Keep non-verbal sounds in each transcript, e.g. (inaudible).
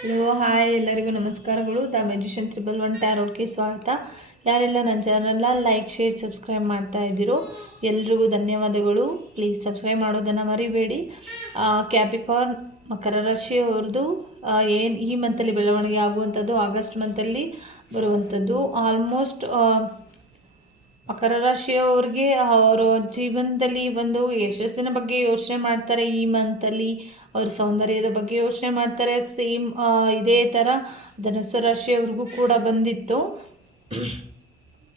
Hello hi ಎಲ್ಲರಿಗೂ ನಮಸ್ಕಾರಗಳು. The magician triple one ಟ್ಯಾರೋಡ್ಗೆ ಸ್ವಾಗತ. ಯಾರೆಲ್ಲ ನನ್ನ ಚಾನಲ್ನ ಲೈಕ್ ಶೇರ್ ಸಬ್ಸ್ಕ್ರೈಬ್ ಮಾಡ್ತಾ ಇದ್ದೀರೋ, ಎಲ್ರಿಗೂ ಧನ್ಯವಾದಗಳು. ಪ್ಲೀಸ್ ಸಬ್ಸ್ಕ್ರೈಬ್ ಮಾಡೋದನ್ನು ಮರಿಬೇಡಿ. ಕ್ಯಾಪಿಕಾರ್ನ್ ಮಕರ ರಾಶಿ ಅವ್ರದ್ದು ಏನು ಈ ಮಂತಲ್ಲಿ ಬೆಳವಣಿಗೆ ಆಗುವಂಥದ್ದು ಆಗಸ್ಟ್ ಮಂತಲ್ಲಿ ಬರುವಂಥದ್ದು. ಆಲ್ಮೋಸ್ಟ್ ಮಕರ ರಾಶಿಯವ್ರಿಗೆ ಅವರ ಜೀವನದಲ್ಲಿ ಒಂದು ಯಶಸ್ಸಿನ ಬಗ್ಗೆ ಯೋಚನೆ ಮಾಡ್ತಾರೆ ಈ ಮಂತಲ್ಲಿ ಅವ್ರ ಸೌಂದರ್ಯದ ಬಗ್ಗೆ ಯೋಚನೆ ಮಾಡ್ತಾರೆ. ಸೇಮ್ ಇದೇ ಥರ ಧನುಸ್ಸು ರಾಶಿಯವ್ರಿಗೂ ಕೂಡ ಬಂದಿತ್ತು.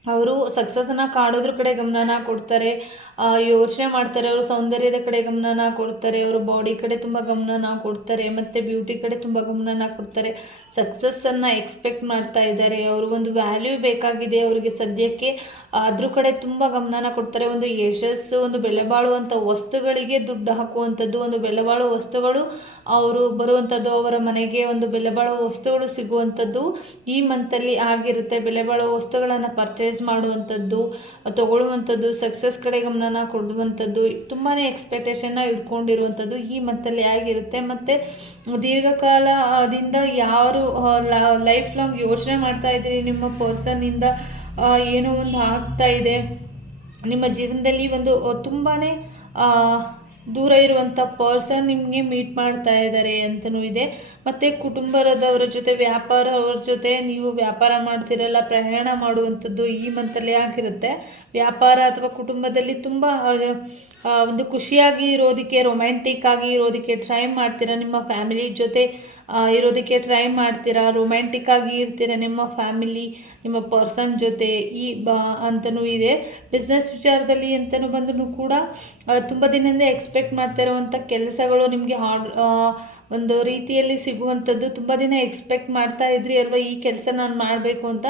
ಅವರು ಸಕ್ಸಸ್ಸನ್ನು ಕಾಡೋದ್ರ ಕಡೆ ಗಮನನ ಕೊಡ್ತಾರೆ. ಯೋಚನೆ ಮಾಡ್ತಾರೆ, ಅವರು ಸೌಂದರ್ಯದ ಕಡೆ ಗಮನನ ಕೊಡ್ತಾರೆ, ಅವರು ಬಾಡಿ ಕಡೆ ತುಂಬ ಗಮನನ ಕೊಡ್ತಾರೆ, ಮತ್ತು ಬ್ಯೂಟಿ ಕಡೆ ತುಂಬ ಗಮನನ ಕೊಡ್ತಾರೆ. ಸಕ್ಸಸ್ಸನ್ನು ಎಕ್ಸ್ಪೆಕ್ಟ್ ಮಾಡ್ತಾ ಇದ್ದಾರೆ. ಅವರು ಒಂದು ವ್ಯಾಲ್ಯೂ ಬೇಕಾಗಿದೆ, ಅವರಿಗೆ ಸದ್ಯಕ್ಕೆ ಅದ್ರ ಕಡೆ ತುಂಬ ಗಮನನ ಕೊಡ್ತಾರೆ. ಒಂದು ಯಶಸ್ಸು, ಒಂದು ಬೆಲೆ ಬಾಳುವಂಥ ವಸ್ತುಗಳಿಗೆ ದುಡ್ಡು ಹಾಕುವಂಥದ್ದು, ಒಂದು ಬೆಲೆ ಬಾಳುವ ವಸ್ತುಗಳು ಅವರು ಬರುವಂಥದ್ದು, ಅವರ ಮನೆಗೆ ಒಂದು ಬೆಲೆ ಬಾಳುವ ವಸ್ತುಗಳು ಸಿಗುವಂಥದ್ದು ಈ ಮಂತಲ್ಲಿ ಆಗಿರುತ್ತೆ. ಬೆಲೆ ಬಾಳುವ ವಸ್ತುಗಳನ್ನು ಪರ್ಚೇಸ್ ಮಾಡುವಂಥದ್ದು, ತಗೊಳ್ಳುವಂಥದ್ದು ಸಕ್ಸಸ್ ಕಡೆ ಗಮನನ ಕೊಡುವಂಥದ್ದು ತುಂಬಾ ಎಕ್ಸ್ಪೆಕ್ಟೇಷನ್ನ ಇಟ್ಕೊಂಡಿರುವಂಥದ್ದು ಈ ಮಂತಲ್ಲಿ ಆಗಿರುತ್ತೆ. ಮತ್ತು ದೀರ್ಘಕಾಲದಿಂದ ಯಾರು ಲೈಫ್ ಲಾಂಗ್ ಯೋಚನೆ ಮಾಡ್ತಾ ಇದ್ದೀರಿ? ನಿಮ್ಮ ಪರ್ಸನ್ನಿಂದ ಏನೋ ಒಂದು ಆಗ್ತಾ ಇದೆ. ನಿಮ್ಮ ಜೀವನದಲ್ಲಿ ಒಂದು ತುಂಬಾ ದೂರ ಇರುವಂಥ ಪರ್ಸನ್ ನಿಮಗೆ ಮೀಟ್ ಮಾಡ್ತಾ ಇದ್ದಾರೆ ಅಂತಲೂ ಇದೆ. ಮತ್ತು ಕುಟುಂಬದವರ ಜೊತೆ ವ್ಯಾಪಾರ ಅವ್ರ ಜೊತೆ ನೀವು ವ್ಯಾಪಾರ ಮಾಡ್ತಿರಲ್ಲ, ಪ್ರಯಾಣ ಮಾಡುವಂಥದ್ದು ಈ ಮಂತಲ್ಲೇ ಆಗಿರುತ್ತೆ. ವ್ಯಾಪಾರ ಅಥವಾ ಕುಟುಂಬದಲ್ಲಿ ತುಂಬ ಒಂದು ಖುಷಿಯಾಗಿ ಇರೋದಕ್ಕೆ ರೊಮ್ಯಾಂಟಿಕ್ ಆಗಿ ಇರೋದಕ್ಕೆ ಟ್ರೈ ಮಾಡ್ತೀರಾ ನಿಮ್ಮ ಫ್ಯಾಮಿಲಿ ಜೊತೆ? ಇರೋದಕ್ಕೆ ಟ್ರೈ ಮಾಡ್ತೀರಾ? ರೊಮ್ಯಾಂಟಿಕ್ ಆಗಿ ಇರ್ತೀರಾ ನಿಮ್ಮ ಫ್ಯಾಮಿಲಿ ನಿಮ್ಮ ಪರ್ಸನ್ ಜೊತೆ? ಈ ಬ ಅಂತಲೂ ಇದೆ. ಬಿಸ್ನೆಸ್ ವಿಚಾರದಲ್ಲಿ ಅಂತಲೂ ಬಂದರೂ ಕೂಡ ತುಂಬ ದಿನದಿಂದ ಎಕ್ಸ್ಪೆಕ್ಟ್ ಮಾಡ್ತಾ ಇರುವಂಥ ಕೆಲಸಗಳು ನಿಮಗೆ ಹಾಡ್ ಒಂದು ರೀತಿಯಲ್ಲಿ ಸಿಗುವಂಥದ್ದು. ತುಂಬ ದಿನ ಎಕ್ಸ್ಪೆಕ್ಟ್ ಮಾಡ್ತಾ ಇದ್ರಿ ಅಲ್ವಾ ಈ ಕೆಲಸ ನಾನು ಮಾಡಬೇಕು ಅಂತ?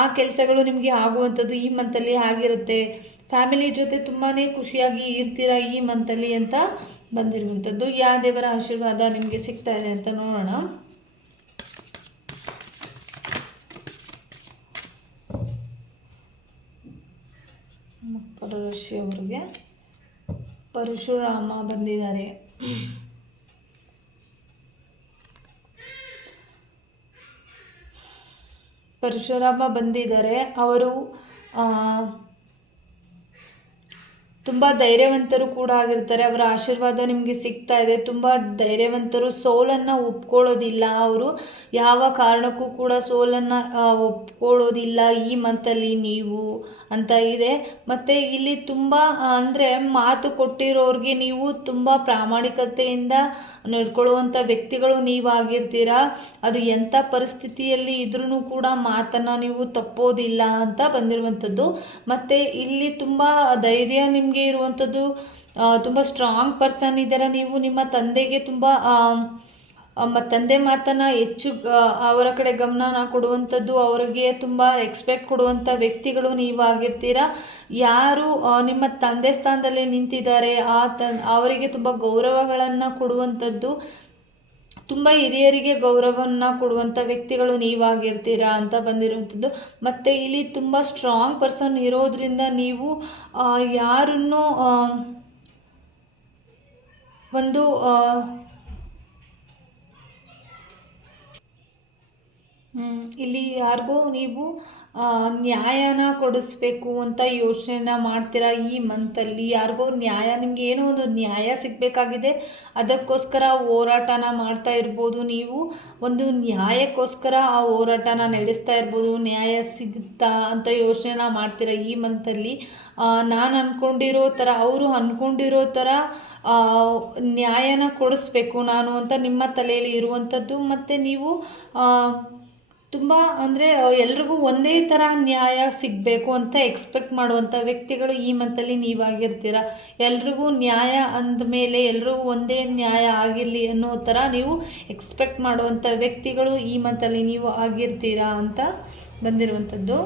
ಆ ಕೆಲಸಗಳು ನಿಮಗೆ ಆಗುವಂಥದ್ದು ಈ ಮಂತಲ್ಲಿ ಆಗಿರುತ್ತೆ. ಫ್ಯಾಮಿಲಿ ಜೊತೆ ತುಂಬಾ ಖುಷಿಯಾಗಿ ಇರ್ತೀರಾ ಈ ಮಂತಲ್ಲಿ ಅಂತ ಬಂದಿರುವಂಥದ್ದು. ಯಾ ದೇವರ ಆಶೀರ್ವಾದ ನಿಮಗೆ ಸಿಗ್ತಾ ಇದೆ ಅಂತ ನೋಡೋಣ. ಮಕ್ಕಳ ರಾಶಿಯವರಿಗೆ ಪರಶುರಾಮ ಬಂದಿದ್ದಾರೆ. ಪರಶುರಾಮ ಬಂದಿದ್ದಾರೆ. ಅವರು ತುಂಬ ಧೈರ್ಯವಂತರು ಕೂಡ ಆಗಿರ್ತಾರೆ. ಅವರ ಆಶೀರ್ವಾದ ನಿಮಗೆ ಸಿಗ್ತಾ ಇದೆ. ತುಂಬ ಧೈರ್ಯವಂತರು ಸೋಲನ್ನು ಒಪ್ಕೊಳ್ಳೋದಿಲ್ಲ. ಅವರು ಯಾವ ಕಾರಣಕ್ಕೂ ಕೂಡ ಸೋಲನ್ನು ಒಪ್ಕೊಳ್ಳೋದಿಲ್ಲ ಈ ಮಂತಲ್ಲಿ ನೀವು ಅಂತ ಇದೆ. ಮತ್ತು ಇಲ್ಲಿ ತುಂಬ ಅಂದರೆ ಮಾತು ಕೊಟ್ಟಿರೋರಿಗೆ ನೀವು ತುಂಬ ಪ್ರಾಮಾಣಿಕತೆಯಿಂದ ನಡ್ಕೊಳ್ಳುವಂಥ ವ್ಯಕ್ತಿಗಳು ನೀವಾಗಿರ್ತೀರ? ಅದು ಎಂಥ ಪರಿಸ್ಥಿತಿಯಲ್ಲಿ ಇದ್ರೂ ಕೂಡ ಮಾತನ್ನು ನೀವು ತಪ್ಪೋದಿಲ್ಲ ಅಂತ ಬಂದಿರುವಂಥದ್ದು. ಮತ್ತು ಇಲ್ಲಿ ತುಂಬ ಧೈರ್ಯ ನಿಮಗೆ ಇರುವಂಥದ್ದು ತುಂಬ ಸ್ಟ್ರಾಂಗ್ ಪರ್ಸನ್ ಇದ್ದಾರೆ ನೀವು? ನಿಮ್ಮ ತಂದೆಗೆ ತುಂಬ ತಂದೆ ಮಾತನ್ನು ಹೆಚ್ಚು ಅವರ ಕಡೆ ಗಮನ ಕೊಡುವಂಥದ್ದು, ಅವರಿಗೆ ತುಂಬ ಎಕ್ಸ್ಪೆಕ್ಟ್ ಕೊಡುವಂಥ ವ್ಯಕ್ತಿಗಳು ನೀವು ಆಗಿರ್ತೀರಾ? ಯಾರು ನಿಮ್ಮ ತಂದೆ ಸ್ಥಾನದಲ್ಲಿ ನಿಂತಿದ್ದಾರೆ, ಆ ತ ಅವರಿಗೆ ತುಂಬ ಗೌರವಗಳನ್ನು ಕೊಡುವಂಥದ್ದು ತುಂಬ ಹಿರಿಯರಿಗೆ ಗೌರವವನ್ನು ಕೊಡುವಂಥ ವ್ಯಕ್ತಿಗಳು ನೀವಾಗಿರ್ತೀರಾ ಅಂತ ಬಂದಿರುವಂಥದ್ದು. ಮತ್ತು ಇಲ್ಲಿ ತುಂಬ ಸ್ಟ್ರಾಂಗ್ ಪರ್ಸನ್ ಇರೋದ್ರಿಂದ ನೀವು ಯಾರನ್ನು ಒಂದು ಇಲ್ಲಿ ಯಾರಿಗೂ ನೀವು ನ್ಯಾಯನ ಕೊಡಿಸ್ಬೇಕು ಅಂತ ಯೋಚನೆನ ಮಾಡ್ತೀರಾ ಈ ಮಂತಲ್ಲಿ? ಯಾರಿಗೋ ನ್ಯಾಯ, ನಿಮಗೆ ಏನೋ ಒಂದು ನ್ಯಾಯ ಸಿಗಬೇಕಾಗಿದೆ, ಅದಕ್ಕೋಸ್ಕರ ಹೋರಾಟನ ಮಾಡ್ತಾ ಇರ್ಬೋದು ನೀವು. ಒಂದು ನ್ಯಾಯಕ್ಕೋಸ್ಕರ ಆ ಹೋರಾಟನ ನಡೆಸ್ತಾ ಇರ್ಬೋದು ನ್ಯಾಯ ಸಿಗುತ್ತಾ ಅಂತ ಯೋಚನೆನ ಮಾಡ್ತೀರಾ ಈ ಮಂತಲ್ಲಿ? ನಾನು ಅಂದ್ಕೊಂಡಿರೋ ಥರ ಅವರು ಅಂದ್ಕೊಂಡಿರೋ ಥರ ನ್ಯಾಯನ ಕೊಡಿಸ್ಬೇಕು ನಾನು ಅಂತ ನಿಮ್ಮ ತಲೆಯಲ್ಲಿ ಇರುವಂಥದ್ದು ಮತ್ತು ನೀವು ತುಂಬ ಅಂದರೆ ಎಲ್ರಿಗೂ ಒಂದೇ ಥರ ನ್ಯಾಯ ಸಿಗಬೇಕು ಅಂತ ಎಕ್ಸ್ಪೆಕ್ಟ್ ಮಾಡುವಂಥ ವ್ಯಕ್ತಿಗಳು ಈ ಮಂತಲ್ಲಿ ನೀವಾಗಿರ್ತೀರ. ಎಲ್ರಿಗೂ ನ್ಯಾಯ ಅಂದಮೇಲೆ ಎಲ್ರಿಗೂ ಒಂದೇ ನ್ಯಾಯ ಆಗಿರಲಿ ಅನ್ನೋ ಥರ ನೀವು ಎಕ್ಸ್ಪೆಕ್ಟ್ ಮಾಡುವಂಥ ವ್ಯಕ್ತಿಗಳು ಈ ಮಂತಲ್ಲಿ ನೀವು ಆಗಿರ್ತೀರಾ ಅಂತ ಬಂದಿರುವಂಥದ್ದು.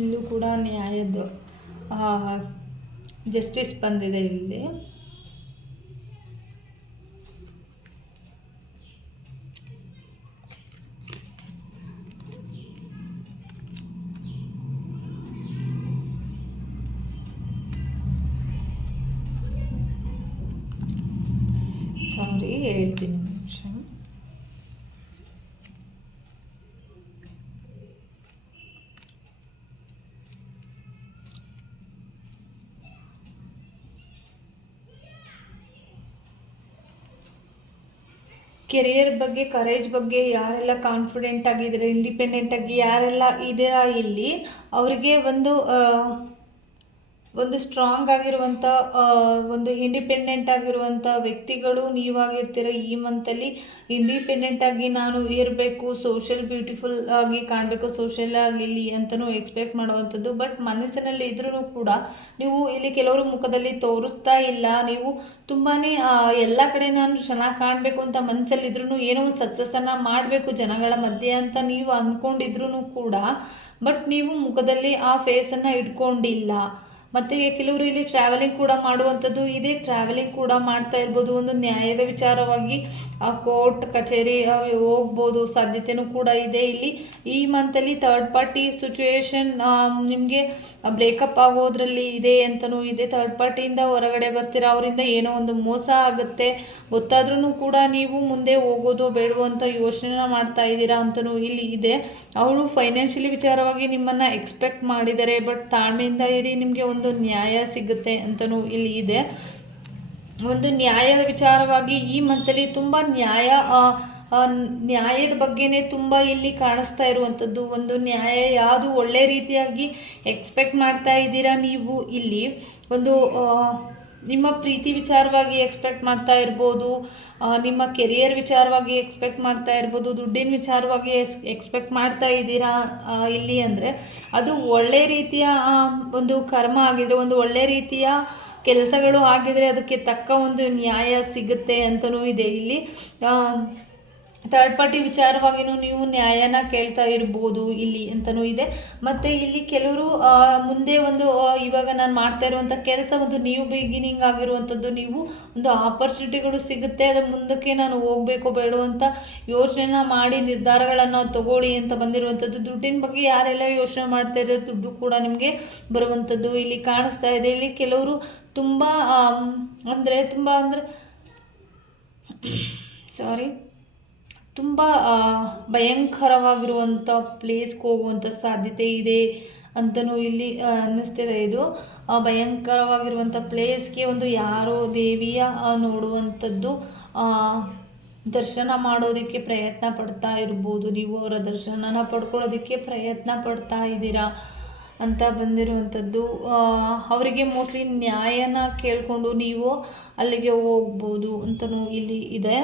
ಇಲ್ಲೂ ಕೂಡ ನ್ಯಾಯದ ಜಸ್ಟಿಸ್ ಬಂದಿದೆ ಇಲ್ಲಿ. ಸಾರಿ ಹೇಳ್ತೀನಿ ನಿಮಿಷ. ಕೆರಿಯರ್ ಬಗ್ಗೆ ಕರೇಜ್ ಬಗ್ಗೆ ಯಾರೆಲ್ಲ ಕಾನ್ಫಿಡೆಂಟ್ ಆಗಿದ್ದಾರೆ ಇಂಡಿಪೆಂಡೆಂಟ್ ಆಗಿ ಯಾರೆಲ್ಲ ಇದ್ದೀರಾ ಇಲ್ಲಿ ಅವರಿಗೆ ಒಂದು ಒಂದು ಸ್ಟ್ರಾಂಗ್ ಆಗಿರುವಂಥ ಒಂದು ಇಂಡಿಪೆಂಡೆಂಟ್ ಆಗಿರುವಂಥ ವ್ಯಕ್ತಿಗಳು ನೀವಾಗಿರ್ತೀರ ಈ ಮಂತಲ್ಲಿ ಇಂಡಿಪೆಂಡೆಂಟ್ ಆಗಿ ನಾನು ಇರಬೇಕು ಸೋಷಿಯಲ್ ಬ್ಯೂಟಿಫುಲ್ ಆಗಿ ಕಾಣಬೇಕು ಸೋಷಿಯಲ್ ಆಗಿರಲಿ ಅಂತಲೂ ಎಕ್ಸ್ಪೆಕ್ಟ್ ಮಾಡುವಂಥದ್ದು. ಬಟ್ ಮನಸ್ಸಿನಲ್ಲಿ ಇದ್ರೂ ಕೂಡ ನೀವು ಇಲ್ಲಿ ಕೆಲವರು ಮುಖದಲ್ಲಿ ತೋರಿಸ್ತಾ ಇಲ್ಲ. ನೀವು ತುಂಬಾ ಎಲ್ಲ ಕಡೆ ನಾನು ಚೆನ್ನಾಗಿ ಕಾಣಬೇಕು ಅಂತ ಮನಸ್ಸಲ್ಲಿ ಇದ್ರೂ ಏನೋ ಒಂದು ಸಕ್ಸಸ್ಸನ್ನು ಮಾಡಬೇಕು ಜನಗಳ ಮಧ್ಯೆ ಅಂತ ನೀವು ಅಂದ್ಕೊಂಡಿದ್ರೂ ಕೂಡ. ಬಟ್ ನೀವು ಮುಖದಲ್ಲಿ ಆ ಫೇಸನ್ನು ಇಟ್ಕೊಂಡಿಲ್ಲ. ಮತ್ತು ಕೆಲವರು ಇಲ್ಲಿ ಟ್ರಾವೆಲಿಂಗ್ ಕೂಡ ಮಾಡುವಂಥದ್ದು ಇದೆ. ಟ್ರಾವೆಲಿಂಗ್ ಕೂಡ ಮಾಡ್ತಾ ಇರ್ಬೋದು. ಒಂದು ನ್ಯಾಯದ ವಿಚಾರವಾಗಿ ಕೋರ್ಟ್ ಕಚೇರಿ ಹೋಗ್ಬೋದು. ಸಾಧ್ಯತೆನೂ ಕೂಡ ಇದೆ ಇಲ್ಲಿ. ಈ ಮಂತಲ್ಲಿ ಥರ್ಡ್ ಪಾರ್ಟಿ ಸಿಚುವೇಶನ್ ನಿಮಗೆ ಬ್ರೇಕಪ್ ಆಗೋದ್ರಲ್ಲಿ ಇದೆ ಅಂತಲೂ ಇದೆ. ಥರ್ಡ್ ಪಾರ್ಟಿಯಿಂದ ಹೊರಗಡೆ ಬರ್ತೀರ? ಅವರಿಂದ ಏನೋ ಒಂದು ಮೋಸ ಆಗುತ್ತೆ. ಗೊತ್ತಾದ್ರೂ ಕೂಡ ನೀವು ಮುಂದೆ ಹೋಗೋದು ಬೇಡವೋ ಅಂತ ಯೋಚನೆ ಮಾಡ್ತಾ ಇದ್ದೀರಾ ಅಂತಲೂ ಇಲ್ಲಿ ಇದೆ. ಅವರು ಫೈನಾನ್ಷಿಯಲಿ ವಿಚಾರವಾಗಿ ನಿಮ್ಮನ್ನು ಎಕ್ಸ್ಪೆಕ್ಟ್ ಮಾಡಿದ್ದಾರೆ. ಬಟ್ ತಾಳ್ಮೆಯಿಂದ ಇರಿ. ನಿಮಗೆ ಒಂದು ನ್ಯಾಯ ಸಿಗುತ್ತೆ ಅಂತಲೂ ಇಲ್ಲಿ ಇದೆ. ಒಂದು ನ್ಯಾಯದ ವಿಚಾರವಾಗಿ ಈ ಮಂತಲ್ಲಿ ತುಂಬ ನ್ಯಾಯ ನ್ಯಾಯದ ಬಗ್ಗೆನೇ ತುಂಬ ಇಲ್ಲಿ ಕಾಣಿಸ್ತಾ ಇರುವಂಥದ್ದು. ಒಂದು ನ್ಯಾಯ ಯಾವುದು ಒಳ್ಳೆ ರೀತಿಯಾಗಿ ಎಕ್ಸ್ಪೆಕ್ಟ್ ಮಾಡ್ತಾ ಇದ್ದೀರಾ ನೀವು ಇಲ್ಲಿ? ಒಂದು ನಿಮ್ಮ ಪ್ರೀತಿ ವಿಚಾರವಾಗಿ ಎಕ್ಸ್ಪೆಕ್ಟ್ ಮಾಡ್ತಾ ಇರ್ಬೋದು ನಿಮ್ಮ ಕೆರಿಯರ್ ವಿಚಾರವಾಗಿ ಎಕ್ಸ್ಪೆಕ್ಟ್ ಮಾಡ್ತಾ ಇರ್ಬೋದು, ದುಡ್ಡಿನ ವಿಚಾರವಾಗಿ ಎಕ್ಸ್ಪೆಕ್ಟ್ ಮಾಡ್ತಾ ಇದ್ದೀರಾ ಇಲ್ಲಿ ಅಂದರೆ ಅದು ಒಳ್ಳೆ ರೀತಿಯ ಒಂದು ಕರ್ಮ ಆಗಿದ್ರೆ, ಒಂದು ಒಳ್ಳೆ ರೀತಿಯ ಕೆಲಸಗಳು ಆಗಿದರೆ ಅದಕ್ಕೆ ತಕ್ಕ ಒಂದು ನ್ಯಾಯ ಸಿಗುತ್ತೆ ಅಂತಲೂ ಇದೆ. ಇಲ್ಲಿ ಥರ್ಡ್ ಪಾರ್ಟಿ ವಿಚಾರವಾಗಿಯೂ ನೀವು ನ್ಯಾಯನ ಕೇಳ್ತಾ ಇರ್ಬೋದು ಇಲ್ಲಿ ಅಂತಲೂ ಇದೆ. ಮತ್ತು ಇಲ್ಲಿ ಕೆಲವರು ಮುಂದೆ ಒಂದು ಇವಾಗ ನಾನು ಮಾಡ್ತಾ ಇರುವಂಥ ಕೆಲಸ ಒಂದು ನ್ಯೂ ಬಿಗಿನಿಂಗ್ ಆಗಿರುವಂಥದ್ದು ನೀವು ಒಂದು ಆಪರ್ಚುನಿಟಿಗಳು ಸಿಗುತ್ತೆ. ಅದರ ಮುಂದಕ್ಕೆ ನಾನು ಹೋಗಬೇಕು ಬೇಡ ಅಂತ ಯೋಚನೆನ ಮಾಡಿ ನಿರ್ಧಾರಗಳನ್ನು ತಗೊಳ್ಳಿ ಅಂತ ಬಂದಿರುವಂಥದ್ದು. ದುಡ್ಡಿನ ಬಗ್ಗೆ ಯಾರೆಲ್ಲ ಯೋಚನೆ ಮಾಡ್ತಾ ಇರೋ ದುಡ್ಡು ಕೂಡ ನಿಮಗೆ ಬರುವಂಥದ್ದು ಇಲ್ಲಿ ಕಾಣಿಸ್ತಾ ಇದೆ. ಇಲ್ಲಿ ಕೆಲವರು ತುಂಬ ಅಂದರೆ ತುಂಬ ಅಂದರೆ ಸಾರಿ (coughs) ತುಂಬ ಭಯಂಕರವಾಗಿರುವಂಥ ಪ್ಲೇಸ್ಗೆ ಹೋಗುವಂಥ ಸಾಧ್ಯತೆ ಇದೆ ಅಂತಲೂ ಇಲ್ಲಿ ಅನ್ನಿಸ್ತಿದೆ ಇದು. ಭಯಂಕರವಾಗಿರುವಂಥ ಪ್ಲೇಸ್ಗೆ ಒಂದು ಯಾರೋ ದೇವಿಯ ನೋಡುವಂಥದ್ದು ದರ್ಶನ ಮಾಡೋದಕ್ಕೆ ಪ್ರಯತ್ನ ಪಡ್ತಾ ಇರ್ಬೋದು. ನೀವು ಅವರ ದರ್ಶನನ ಪಡ್ಕೊಳ್ಳೋದಕ್ಕೆ ಪ್ರಯತ್ನ ಪಡ್ತಾ ಇದ್ದೀರಾ ಅಂತ ಬಂದಿರುವಂಥದ್ದು. ಅವರಿಗೆ ಮೋಸ್ಟ್ಲಿ ನ್ಯಾಯನ ಕೇಳಿಕೊಂಡು ನೀವು ಅಲ್ಲಿಗೆ ಹೋಗ್ಬೋದು ಅಂತಲೂ ಇಲ್ಲಿ ಇದೆ.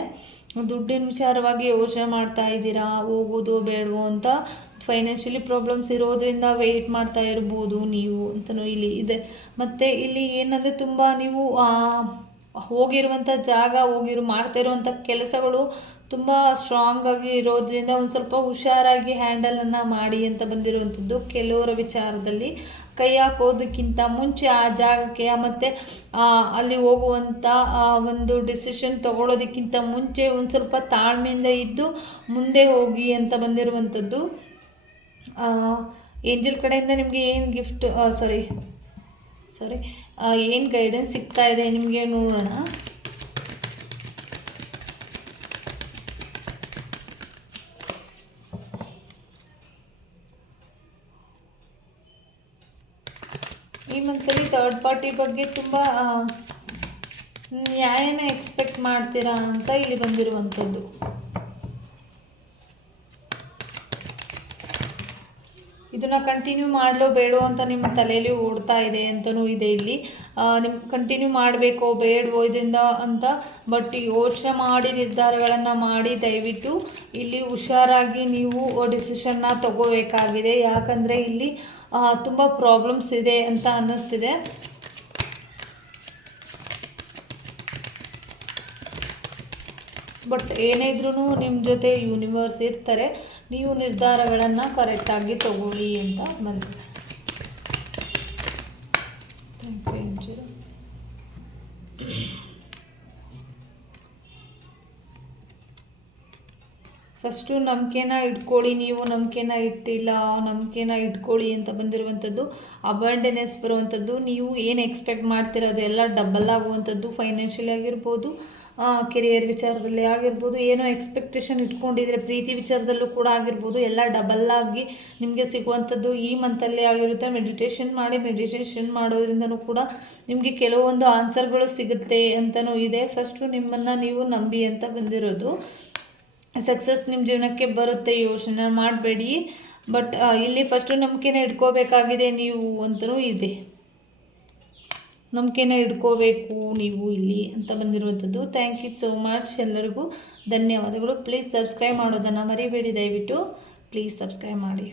ದುಡ್ಡಿನ ವಿಚಾರವಾಗಿ ಯೋಚನೆ ಮಾಡ್ತಾ ಇದ್ದೀರಾ? ಹೋಗೋದು ಬೇಡವೋ ಅಂತ ಫೈನಾನ್ಷಿಯಲಿ ಪ್ರಾಬ್ಲಮ್ಸ್ ಇರೋದ್ರಿಂದ ವೆಯ್ಟ್ ಮಾಡ್ತಾ ಇರ್ಬೋದು ನೀವು ಅಂತಲೂ ಇಲ್ಲಿ ಇದೆ. ಮತ್ತು ಇಲ್ಲಿ ಏನಂದರೆ ತುಂಬ ನೀವು ಹೋಗಿರುವಂಥ ಜಾಗ, ಹೋಗಿರು, ಮಾಡ್ತಾ ಇರುವಂಥ ಕೆಲಸಗಳು ತುಂಬ ಸ್ಟ್ರಾಂಗ್ ಆಗಿ ಇರೋದ್ರಿಂದ ಒಂದು ಸ್ವಲ್ಪ ಹುಷಾರಾಗಿ ಹ್ಯಾಂಡಲನ್ನು ಮಾಡಿ ಅಂತ ಬಂದಿರುವಂಥದ್ದು ಕೆಲವರ ವಿಚಾರದಲ್ಲಿ. ಕೈ ಹಾಕೋದಕ್ಕಿಂತ ಮುಂಚೆ ಆ ಜಾಗಕ್ಕೆ ಮತ್ತು ಅಲ್ಲಿ ಹೋಗುವಂಥ ಒಂದು ಡಿಸಿಷನ್ ತಗೊಳ್ಳೋದಕ್ಕಿಂತ ಮುಂಚೆ ಒಂದು ಸ್ವಲ್ಪ ತಾಳ್ಮೆಯಿಂದ ಇದ್ದು ಮುಂದೆ ಹೋಗಿ ಅಂತ ಬಂದಿರುವಂಥದ್ದು. ಏಂಜಲ್ ಕಡೆಯಿಂದ ನಿಮಗೆ ಏನು ಗಿಫ್ಟ್ ಸಾರಿ ಸಾರಿ ಏನು ಗೈಡೆನ್ಸ್ ಸಿಗ್ತಾ ಇದೆ ನಿಮಗೆ ನೋಡೋಣ. ಈ ಮಂತಲ್ಲಿ ಥರ್ಡ್ ಪಾರ್ಟಿ ಬಗ್ಗೆ ತುಂಬ ನ್ಯಾಯನ ಎಕ್ಸ್ಪೆಕ್ಟ್ ಮಾಡ್ತೀರಾ ಅಂತ ಇಲ್ಲಿ ಬಂದಿರುವಂಥದ್ದು. ಇದನ್ನ ಕಂಟಿನ್ಯೂ ಮಾಡಲೋ ಬೇಡೋ ಅಂತ ನಿಮ್ಮ ತಲೆಯಲ್ಲಿ ಓಡ್ತಾ ಇದೆ ಅಂತಲೂ ಇದೆ ಇಲ್ಲಿ. ನಿಮ್ಮ ಕಂಟಿನ್ಯೂ ಮಾಡಬೇಕೋ ಬೇಡವೋ ಇದರಿಂದ ಅಂತ ಬಟ್ ಯೋಚನೆ ಮಾಡಿ ನಿರ್ಧಾರಗಳನ್ನು ಮಾಡಿ ದಯವಿಟ್ಟು ಇಲ್ಲಿ ಹುಷಾರಾಗಿ ನೀವು ಡಿಸಿಷನ್ನ ತಗೋಬೇಕಾಗಿದೆ. ಯಾಕಂದರೆ ಇಲ್ಲಿ ತುಂಬ ಪ್ರಾಬ್ಲಮ್ಸ್ ಇದೆ ಅಂತ ಅನ್ನಿಸ್ತಿದೆ. ಬಟ್ ಏನೇ ಇದ್ರೂ ನಿಮ್ಮ ಜೊತೆ ಯೂನಿವರ್ಸ್ ಇರ್ತಾರೆ. ನೀವು ನಿರ್ಧಾರಗಳನ್ನು ಕರೆಕ್ಟಾಗಿ ತಗೊಳ್ಳಿ ಅಂತ ಬಂದಿದೆ ಫಸ್ಟು ನಂಬಿಕೆನ ಇಟ್ಕೊಳ್ಳಿ, ನೀವು ನಂಬಿಕೆನ ಇಟ್ಟಿಲ್ಲ ನಂಬಿಕೆನ ಇಟ್ಕೊಳ್ಳಿ ಅಂತ ಬಂದಿರುವಂಥದ್ದು ಅಬಂಡೆನೆಸ್ ಬರುವಂಥದ್ದು. ನೀವು ಏನು ಎಕ್ಸ್ಪೆಕ್ಟ್ ಮಾಡ್ತೀರೋ ಎಲ್ಲ ಡಬಲ್ ಆಗುವಂಥದ್ದು ಫೈನಾನ್ಷಿಯಲಿ ಆಗಿರ್ಬೋದು ಕೆರಿಯರ್ ವಿಚಾರದಲ್ಲಿ ಆಗಿರ್ಬೋದು, ಏನೋ ಎಕ್ಸ್ಪೆಕ್ಟೇಷನ್ ಇಟ್ಕೊಂಡಿದ್ರೆ ಪ್ರೀತಿ ವಿಚಾರದಲ್ಲೂ ಕೂಡ ಆಗಿರ್ಬೋದು, ಎಲ್ಲ ಡಬಲ್ ಆಗಿ ನಿಮಗೆ ಸಿಗುವಂಥದ್ದು ಈ ಮಂತಲ್ಲೇ ಆಗಿರುತ್ತೆ. ಮೆಡಿಟೇಷನ್ ಮಾಡಿ ಮೆಡಿಟೇಷನ್ ಮಾಡೋದ್ರಿಂದನೂ ಕೂಡ ನಿಮಗೆ ಕೆಲವೊಂದು ಆನ್ಸರ್ಗಳು ಸಿಗುತ್ತೆ ಅಂತಲೂ ಇದೆ. ಫಸ್ಟು ನಿಮ್ಮನ್ನು ನೀವು ನಂಬಿ ಅಂತ ಬಂದಿರೋದು. ಸಕ್ಸಸ್ ನಿಮ್ಮ ಜೀವನಕ್ಕೆ ಬರುತ್ತೆ, ಯೋಚನೆ ಮಾಡಬೇಡಿ. ಬಟ್ ಇಲ್ಲಿ ಫಸ್ಟು ನಂಬಿಕೆನ ಇಟ್ಕೋಬೇಕಾಗಿದೆ, ನೀವು ಅಂತಲೂ ಇದೆ. ನಂಬಿಕೆನ ಇಟ್ಕೋಬೇಕು ನೀವು ಇಲ್ಲಿ ಅಂತ ಬಂದಿರುವಂಥದ್ದು. ಥ್ಯಾಂಕ್ ಯು ಸೋ ಮಚ್ ಎಲ್ಲರಿಗೂ. ಧನ್ಯವಾದಗಳು. ಪ್ಲೀಸ್ ಸಬ್ಸ್ಕ್ರೈಬ್ ಮಾಡೋದನ್ನು ಮರಿಬೇಡಿ ದಯವಿಟ್ಟು. ಪ್ಲೀಸ್ ಸಬ್ಸ್ಕ್ರೈಬ್ ಮಾಡಿ.